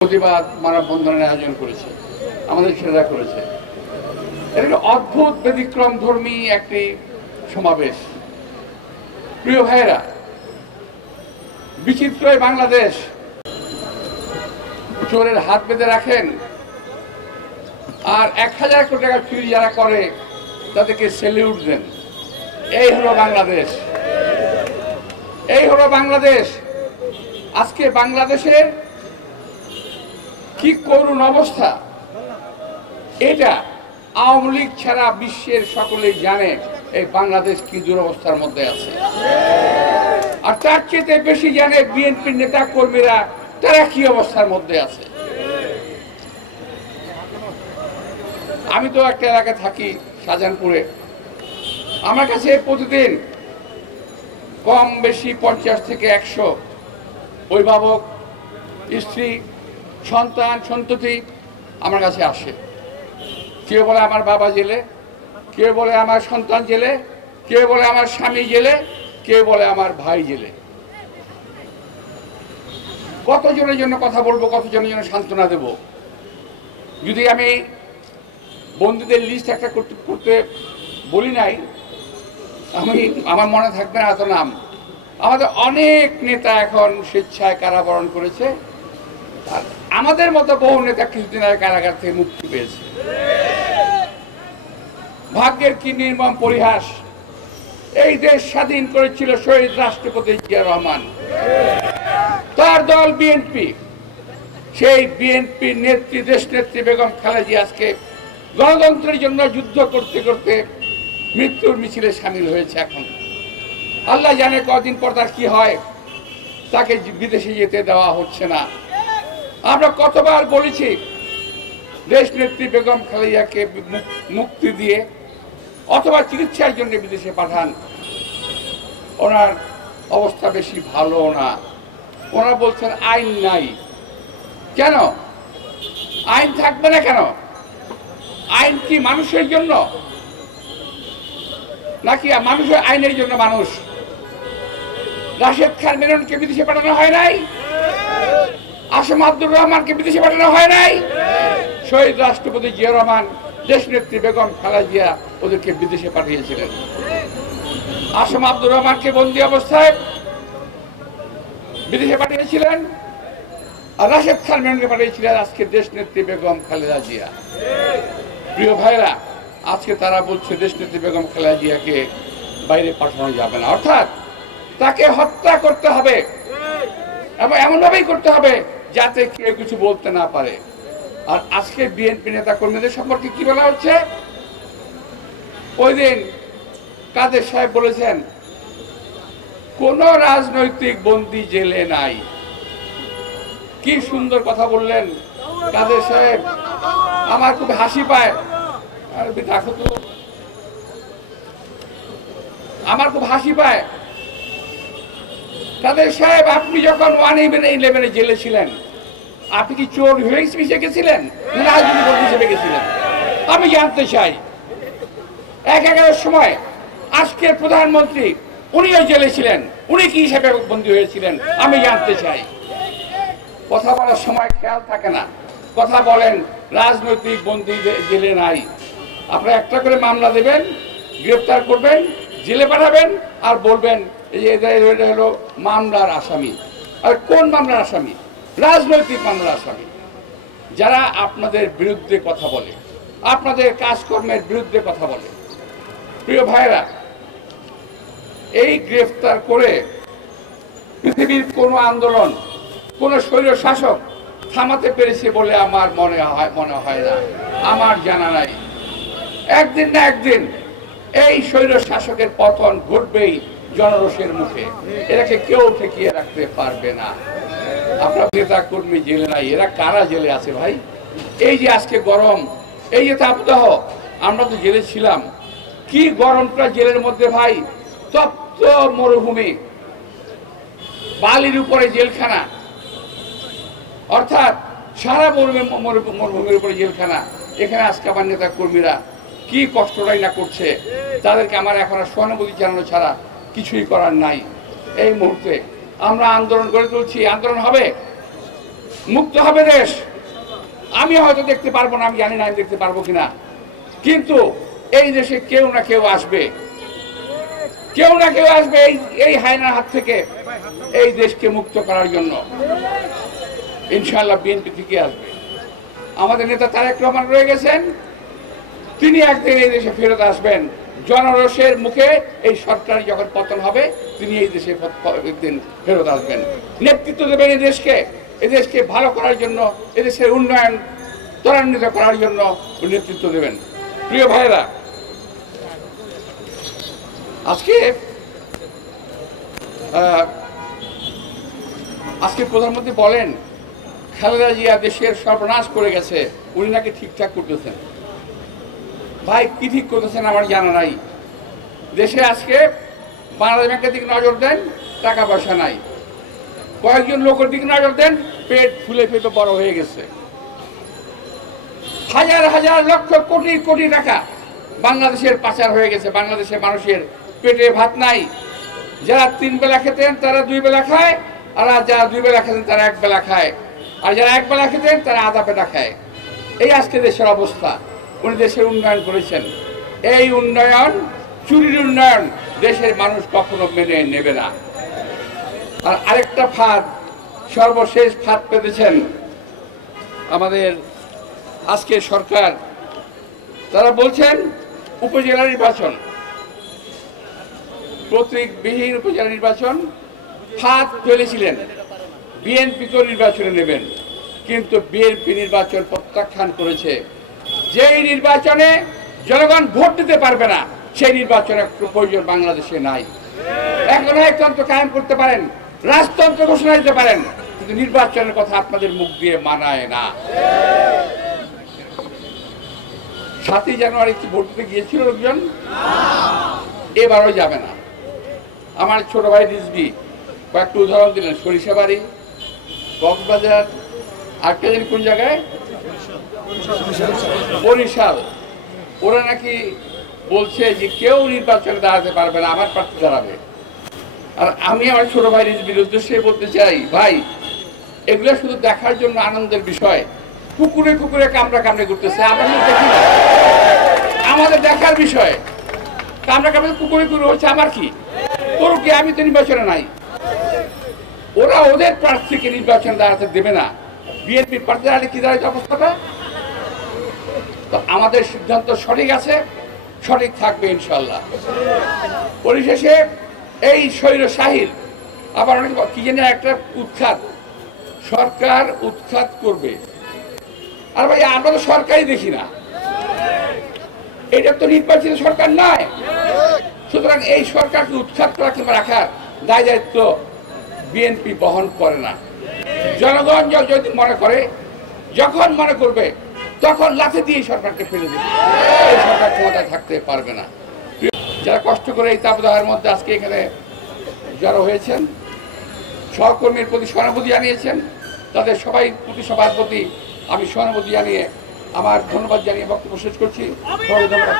প্রতিবাদ মানববন্ধনের আয়োজন করেছে, আমাদের ছেলেরা করেছে। এটা অদ্ভুত ব্যতিক্রম ধর্মী একটি সমাবেশ। প্রিয় ভাইয়েরা, বিচিত্রই বাংলাদেশ। চোরের হাত বেঁধে রাখেন আর 1000 কোটি টাকা চুরি যারা করে তাদেরকে সেলিউট দেন। এই হলো বাংলাদেশ, এই হলো বাংলাদেশ। আজকে বাংলাদেশের কি করুণ অবস্থা, এটা আওয়ামী লীগ ছাড়া বিশ্বের সকলেই জানে এই বাংলাদেশ কি দুরবস্থার মধ্যে আছে। আর তার চেয়ে বেশি জানে বিএনপির নেতা কর্মীরা তারা কি অবস্থার মধ্যে আছে। আমি তো একটা এলাকায় থাকি, শাহজাহানপুরে। আমার কাছে প্রতিদিন কম বেশি 50 থেকে 100 অভিভাবক, স্ত্রী, সন্তান, সন্ততি আমার কাছে আসে। কেউ বলে আমার বাবা জেলে, কেউ বলে আমার সন্তান জেলে, কেউ বলে আমার স্বামী জেলে, কেউ বলে আমার ভাই জেলে। কতজনের জন্য কথা বলবো, কতজনের জন্য সান্ত্বনা দেব? যদি আমি বন্ধুদের লিস্ট একটা করতে বলি নাই, আমার মনে থাকবে না এত নাম। আমাদের অনেক নেতা এখন স্বেচ্ছায় কারাবরণ করেছে, আর আমাদের মতো বহু নেতা কিছুদিন আগে কারাগার থেকে মুক্তি পেয়েছে। ভাগ্যের কি নির্মম পরিহাস! এই দেশ স্বাধীন করেছিল শহীদ রাষ্ট্রপতি জিয়া রহমান, তার দল বিএনপি। সেই বিএনপির নেত্রী, দেশ নেত্রী বেগম খালেদা জিয়া আজকে গণতন্ত্রের জন্য যুদ্ধ করতে করতে মৃত্যুর মিছিলে সামিল হয়েছে। এখন আল্লাহ জানে কদিন পর তার কি হয়। তাকে বিদেশে যেতে দেওয়া হচ্ছে না। আমরা কতবার বলেছি দেশ নেত্রী বেগম খালেদাকে মুক্তি দিয়ে অথবা চিকিৎসার জন্য বিদেশে পাঠান। ওনার অবস্থা বেশি ভালো না। ওনারা বলছেন আইন নাই। কেন আইন থাকবে না? কেন আইন কি মানুষের জন্য নাকি মানুষের আইনের জন্য মানুষ? রাশেদ খান মেননকে বিদেশে পাঠানো হয় নাই? আসম আব্দুর রহমানকে বিদেশে পাঠানো হয় নাই? শহীদ রাষ্ট্রপতি জিয়া রহমান, দেশ নেত্রী বেগম খালেদা জিয়া ওদেরকে বিদেশে পাঠিয়েছিলেন। আসম আব্দুর রহমানকে বন্দী অবস্থায় বিদেশে পাঠিয়েছিলেন, আর রাশেদ খান মেননকে পাঠিয়েছিলেন আজকে দেশ নেত্রী বেগম খালেদা জিয়া। প্রিয় ভাইরা, আজকে তারা বলছে দেশ নেত্রী বেগম খালেদা জিয়াকে বাইরে পাঠানো যাবে না, অর্থাৎ তাকে হত্যা করতে হবে এবং এমনভাবেই করতে হবে যাতে কেউ কিছু বলতে না পারে। আর আজকে বিএনপি নেতা কর্মীদের সম্পর্কে কি বলা হচ্ছে? ওই দিন কাদের সাহেব বলেছেন কোন রাজনৈতিক বন্দী জেলে নাই। কি সুন্দর কথা বললেন কাদের সাহেব, আমার খুব হাসি পায়। আর দেখো তো, আমার খুব হাসি পায়। কাদের সাহেব, আপনি যখন 111 জেলে ছিলেন, আপনি কি চোর হিসেবে গেছিলেন, রাজনীতি হিসেবে গেছিলেন? আমি জানতে চাই। 11 সময় আজকের প্রধানমন্ত্রী উনিও জেলে ছিলেন, উনি কি হিসেবে বন্দী হয়েছিলেন আমি জানতে চাই। কথা বলার সময় খেয়াল থাকে না, কথা বলেন রাজনৈতিক বন্দী জেলে নাই। আপনারা একটা করে মামলা দেবেন, গ্রেফতার করবেন, জেলে পাঠাবেন, আর বলবেন এটা হলো মামলার আসামি। আর কোন মামলার আসামি? রাজনৈতিক মামলার আসামি। যারা আপনাদের বিরুদ্ধে কথা বলে, আপনাদের কাজকর্মের বিরুদ্ধে কথা বলে। প্রিয় ভাইরা, এই গ্রেফতার করে পৃথিবীর কোন আন্দোলন, কোন স্বৈর শাসক থামাতে পেরেছে বলে আমার মনে হয় না, আমার জানা নাই। একদিন না একদিন এই স্বৈর শাসকের পতন ঘটবেই জনরোষের মুখে। এটাকে কেউ ঠেকিয়ে রাখতে পারবে না। আপনার নেতা কর্মী জেলে নাই, এরা কারা জেলে আছে ভাই? এই যে আজকে গরম, এই যে তাপদাহ, আমরা তো জেলে ছিলাম। কি গরমটা জেলের মধ্যে ভাই! তপ্ত মরুভূমি, বালির উপরে জেলখানা, অর্থাৎ সারা মরুভূমির উপরে জেলখানা। এখানে আজকে আমার নেতা কর্মীরা কি কষ্টটাই না করছে, তাদেরকে আমার এখন আর সহানুভূতি জানানো ছাড়া কিছুই করার নাই। এই মুহূর্তে আমরা আন্দোলন গড়ে তুলছি, আন্দোলন হবে। মুক্ত হবে দেশ। আমি হয়তো দেখতে পারবো না, আমি জানি না আমি দেখতে পারবো কিনা, কিন্তু এই দেশে কেউ না কেউ আসবে, কেউ না কেউ আসবে এই হায়নার হাত থেকে এই দেশকে মুক্ত করার জন্য। ইনশাআল্লাহ বিএনপি থেকে আসবে। আমাদের নেতা তারেক রহমান রয়ে গেছেন, তিনি একদিন এই দেশে ফেরত আসবেন। জনরোষের মুখে এই সরকার যখন পতন হবে, তিনি এই দেশে একদিন ফেরত আসবেন, নেতৃত্ব দেবেন এই দেশকে ভালো করার জন্য, এদেশের উন্নয়ন ত্বরান্বিত করার জন্য নেতৃত্ব দেবেন। প্রিয় ভাইরা, আজকে প্রধানমন্ত্রী বলেন খালেদা জিয়া দেশের সর্বনাশ করে গেছে, উনি নাকি ঠিকঠাক করতেছেন। ভাই কি ঠিক করতেছেন আমার জানা নাই। দেশে আজকে বাংলাদেশ ব্যাংকের দিকে নজর দেন, টাকা পয়সা নাই। কয়েকজন লোকের দিকে নজর দেন, পেট ফুলে ফেপে বড় হয়ে গেছে। হাজার হাজার লক্ষ কোটি কোটি টাকা বাংলাদেশের পাচার হয়ে গেছে। বাংলাদেশের মানুষের পেটে ভাত নাই। যারা 3 বেলা খেতেন তারা 2 বেলা খায়, আর যারা 2 বেলা খেতেন তারা 1 বেলা খায়, আর যারা 1 বেলা খেতেন তারা আধা পেটা খায়। এই আজকে দেশের অবস্থা। উনি দেশের উন্নয়ন করেছেন। এই উন্নয়ন চুরির উন্নয়ন দেশের মানুষ কখনো মেনে নেবে না। আর আরেকটা ফাঁদ, সর্বশেষ ফাঁদ পেতেছেন আমাদের আজকের সরকার। তারা বলছেন উপজেলা নির্বাচন, প্রতীকবিহীন উপজেলা নির্বাচন। ফাঁদ ফেলেছিলেন বিএনপি তো নির্বাচনে নেবেন, কিন্তু বিএনপি নির্বাচন প্রত্যাখ্যান করেছে। যেই নির্বাচনে জনগণ ভোট দিতে পারবে না, সেই নির্বাচনের প্রয়োজন বাংলাদেশে নাই। এখন একতন্ত্র কায়েম করতে পারেন, রাজতন্ত্র ঘোষণা দিতে পারেন, কিন্তু নির্বাচনের কথা আপনাদের মুখ দিয়ে মানায় না। 7ই জানুয়ারি কি ভোট দিতে গিয়েছিল লোকজন? এবারও যাবে না। আমার ছোট ভাই রিজভী কয়েকটা উদাহরণ দিলেন, সরিষাবাড়ি, কক্সবাজার, আরেকটা জানি কোন জায়গায়, বরিশাল। ওরা নাকি বলছে যে কেউ নির্বাচনে দাঁড়াতে পারবে না, আমার প্রার্থী দাঁড়াবে। আর আমি আমার ছোট ভাই রিজভীর উদ্দেশ্যে বলতে চাই, ভাই এগুলো শুধু দেখার জন্য আনন্দের বিষয়। কুকুরে কুকুরে কামড়া কামড়ে করতেছে, আমরা দেখি না। আমাদের দেখার বিষয়, কামড়া কামড়ে কুকুরে কুকুরে হচ্ছে, আমার কি করুক, আমি তো নির্বাচনে নাই। ওরা ওদের প্রার্থীকে নির্বাচনে দাঁড়াতে দেবে না, বিএনপির প্রার্থী দাঁড়ালে কি দাঁড়ায় অবস্থাটা। তো আমাদের সিদ্ধান্ত সঠিক আছে, সঠিক থাকবে ইনশাল্লাহ। পরিশেষে এই স্বৈরশাহীর আবার অনেক কি জানি একটা উৎখাত, সরকার উৎখাত করবে। আর ভাই আমরা তো সরকারই দেখি না, এটা তো নির্বাচিত সরকার নয়। সুতরাং এই সরকারকে উৎখাত করা কিংবা রাখার দায় দায়িত্ব বিএনপি বহন করে না। জনগণ যদি মনে করে, যখন মনে করবে, তখন লাথি দিয়ে সরকারকে ফেলে দেবে। এই সরকার ক্ষমতায় থাকতে পারবে না। যারা কষ্ট করে এই তাপদাহের মধ্যে আজকে এখানে জড়ো হয়েছেন, সহকর্মীর প্রতি সহানুভূতি জানিয়েছেন, তাদের সবার প্রতি আমি সহানুভূতি জানিয়ে আমার ধন্যবাদ জানিয়ে বক্তব্য শেষ করছি। ধন্যবাদ।